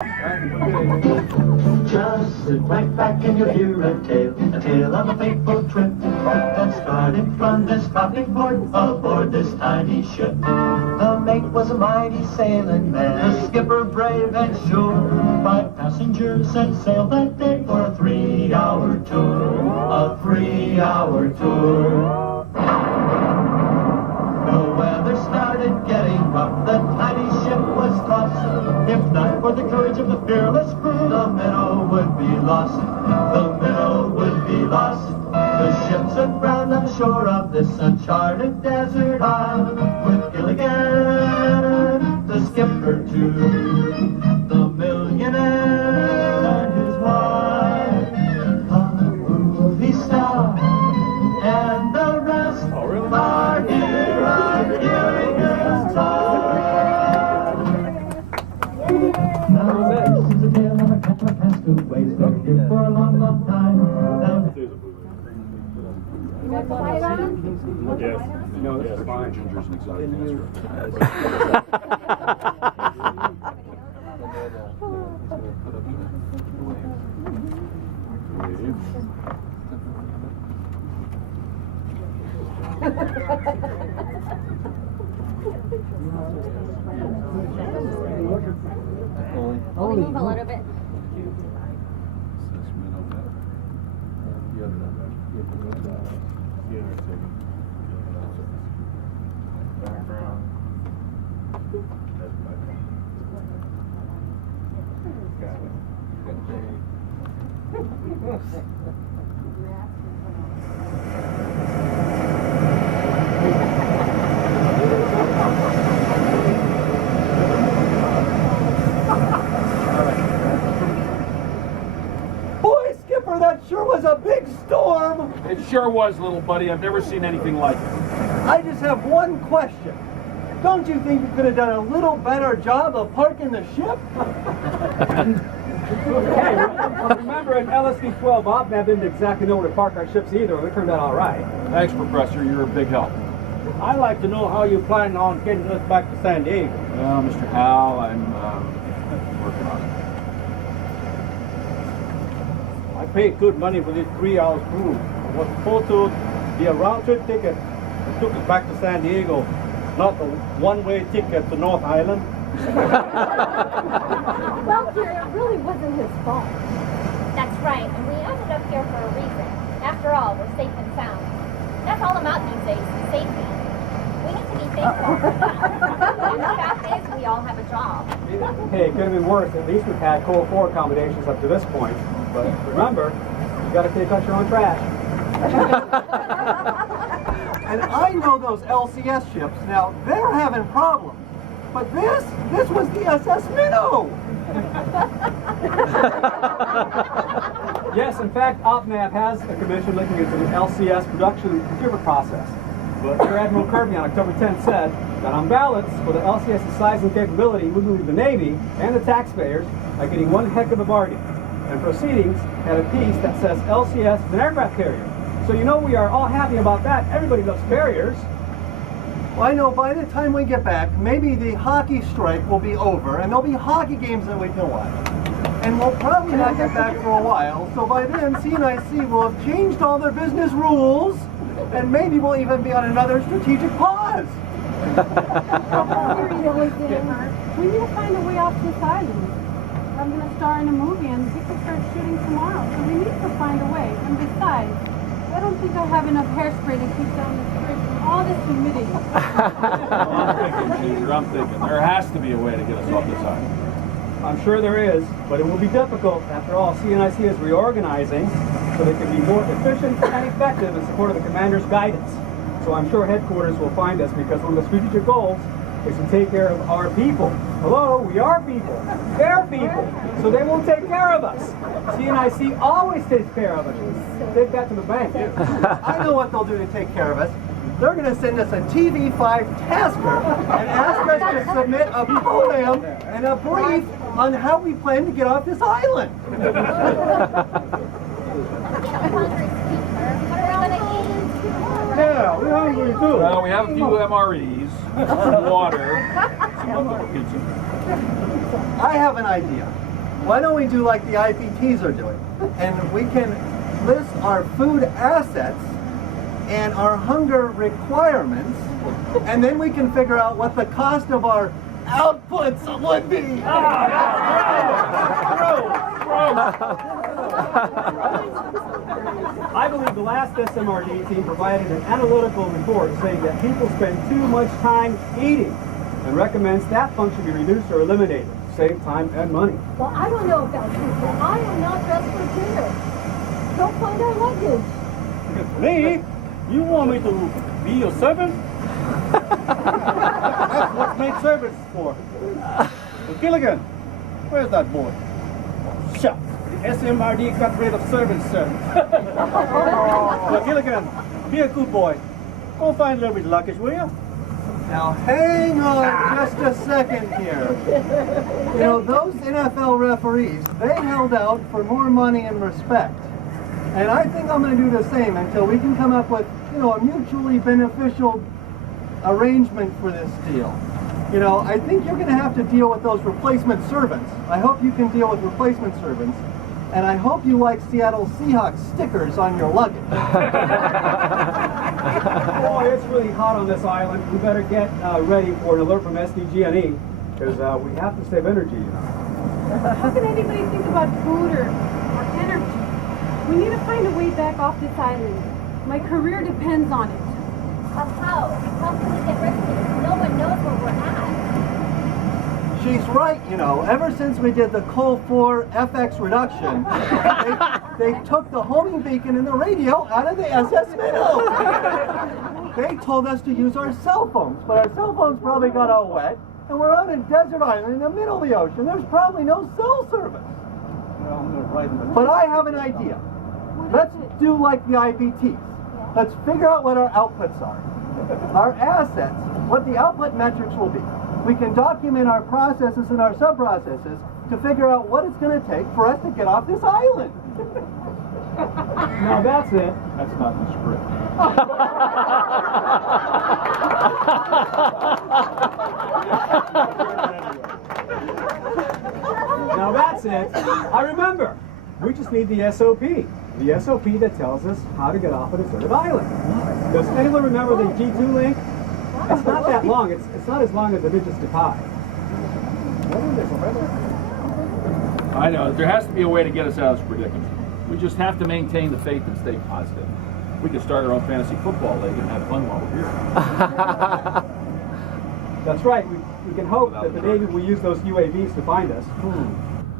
Just sit right back and you'll hear a tale of a fateful trip that started from this tropic port aboard this tiny ship. The mate was a mighty sailing man, the skipper brave and sure. 5 passengers set sail that day for a 3-hour tour, a 3-hour tour. The weather started getting rough, the tiny ship was tossed. If not for the courage of the fearless crew, the minnow would be lost. The minnow would be lost. The ship's aground on the shore of this uncharted desert isle, with Gilligan, the skipper too, the millionaire and his wife, a movie star, and the rest are here on Gilligan's Island. Now this is a tale of a couple of castaways that lived for a long, long time. You want the light on? Yes. No, that's fine. Ginger's an exotic Will we move a little bit? Boy, Skipper, that sure was a big storm. It sure was, little buddy. I've never seen anything like it. I just have one question. Don't you think you could have done a little better job of parking the ship? Hey, remember in LSD 12, Bob and I didn't exactly know where to park our ships either. We turned out all right. Thanks, Professor. You're a big help. I'd like to know how you plan on getting us back to San Diego. Well, Mr. Howell, I'm working on it. I paid good money for this 3-hour cruise. It was supposed to be a round-trip ticket that took us back to San Diego, not a one-way ticket to North Island. Well, dear, it really wasn't his fault. That's right, and we ended up here for a reason. After all, we're safe and sound. That's all about these days, safety. We need to be thankful for that. And the fact is, we all have a job. Hey, it could have been worse. At least we've had Cold 4 accommodations up to this point. But remember, you got to take out your own trash. And I know those LCS ships. Now, they're having problems. But this was the SS Minnow. Yes, in fact, OpNav has a commission looking into the LCS production and procurement process. But Rear Admiral Kirby on October 10th said that on balance, for the LCS's size and capability, we believe the Navy and the taxpayers are getting one heck of a bargain. And Proceedings had a piece that says LCS is an aircraft carrier. So you know we are all happy about that. Everybody loves carriers. Well, I know by the time we get back, maybe the hockey strike will be over, and there'll be hockey games that we can watch. And we'll probably not get back for a while, so by then CNRSW will have changed all their business rules, and maybe we'll even be on another strategic pause. We need to find a way off this island. I'm going to star in a movie and we can start shooting tomorrow, so we need to find a way. And besides, I don't think I have enough hairspray to keep down this bridge from all this humidity. I'm thinking. There has to be a way to get us off this island. I'm sure there is, but it will be difficult. After all, CNIC is reorganizing so they can be more efficient and effective in support of the commander's guidance. So I'm sure headquarters will find us because one of the strategic goals is to take care of our people. Hello, we are people. They're people. So they will take care of us. CNIC always takes care of us. Take that to the bank. I know what they'll do to take care of us. They're going to send us a TV5 tasker and ask us to submit a poem and a brief on how we plan to get off this island. I'm hungry, Skipper. What are we going to eat? Yeah, we're hungry too. Well, we have a few MREs, some water, some leftover pizza. I have an idea. why don't we do like the IPTs are doing? And we can list our food assets and our hunger requirements, and then we can figure out what the cost of our outputs would be. I believe the last SMRD team provided an analytical report saying that people spend too much time eating and recommends that function be reduced or eliminated to save time and money. Well, I don't know about you, but I am not dressed for dinner. Go find our luggage. Me? You want me to be your servant? That's what's made servants for. Gilligan, where's that boy? Shucks. The SMRD got rid of servants, sir. Well, Gilligan, be a good boy. Go find Liberty's luggage, will you? Now hang on just a second here. You know, those NFL referees, they held out for more money and respect. And I think I'm going to do the same until we can come up with, you know, a mutually beneficial arrangement for this deal. You know, I think you're going to have to deal with those replacement servants. I hope you can deal with replacement servants. And I hope you like Seattle Seahawks stickers on your luggage. Boy, it's really hot on this island. We better get ready for an alert from SDG&E because we have to save energy, you know. How can anybody think about food or energy? We need to find a way back off this island. My career depends on it. But how? How can we get rid of it? No one knows where we're at. She's right, you know. Ever since we did the Coal 4 FX reduction, they took the homing beacon and the radio out of the SS Minnow. They told us to use our cell phones, but our cell phones probably got all wet, and we're on a desert island in the middle of the ocean. There's probably no cell service. But I have an idea. Let's do like the IPTs. Let's figure out what our outputs are. Our assets, what the output metrics will be. We can document our processes and our sub-processes to figure out what it's going to take for us to get off this island. Now that's it. That's not in the script. Now that's it. I remember. We just need the SOP. The SOP that tells us how to get off a deserted island. Does anyone remember the G2 link? It's not that long. It's not as long as the digits to pi. I know. There has to be a way to get us out of this predicament. We just have to maintain the faith and stay positive. We can start our own fantasy football league and have fun while we're here. That's right. We can hope that the Navy will use those UAVs to find us.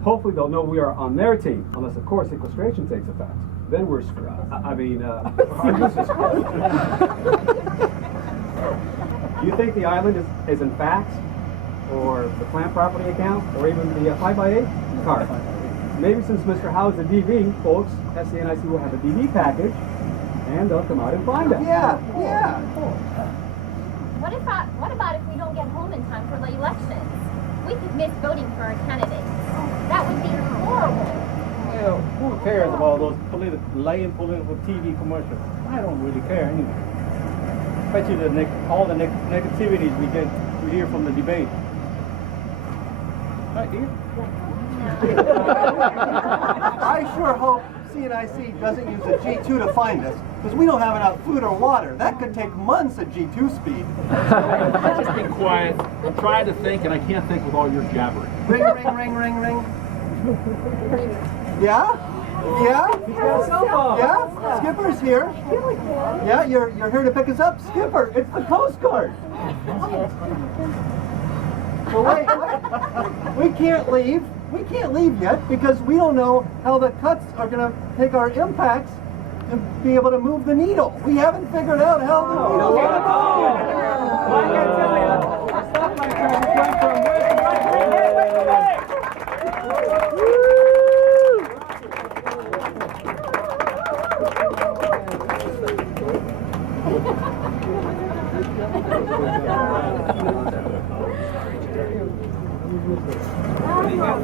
Hopefully they'll know we are on their team, unless of course sequestration takes effect. Then we're screwed. Do you think the island is in fax, or the plant property account, or even the 5x8 card? Maybe since Mr. Howe is a DV, folks, SCNIC will have a DV package, and they'll come out and find us. Yeah. What about if we don't get home in time for the elections? We could miss voting for our candidates. That would be horrible. Well, who cares about those political TV commercials? I don't really care anyway. Especially all the negativities we hear from the debate. Right here. I sure hope CNIC doesn't use a G2 to find us, because we don't have enough food or water. That could take months at G2 speed. Just be quiet. I'm trying to think, and I can't think with all your jabbering. Ring, ring, ring, ring, ring. Yeah? Yeah? Yeah? Skipper's here. Yeah, you're here to pick us up? Skipper, it's the Coast Guard. Well, wait. We can't leave. We can't leave yet because we don't know how the cuts are going to take our impacts to be able to move the needle. We haven't figured out how the needle's going to go. I can tell you, our stop line traffic went from west to right. Woo!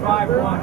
5-1.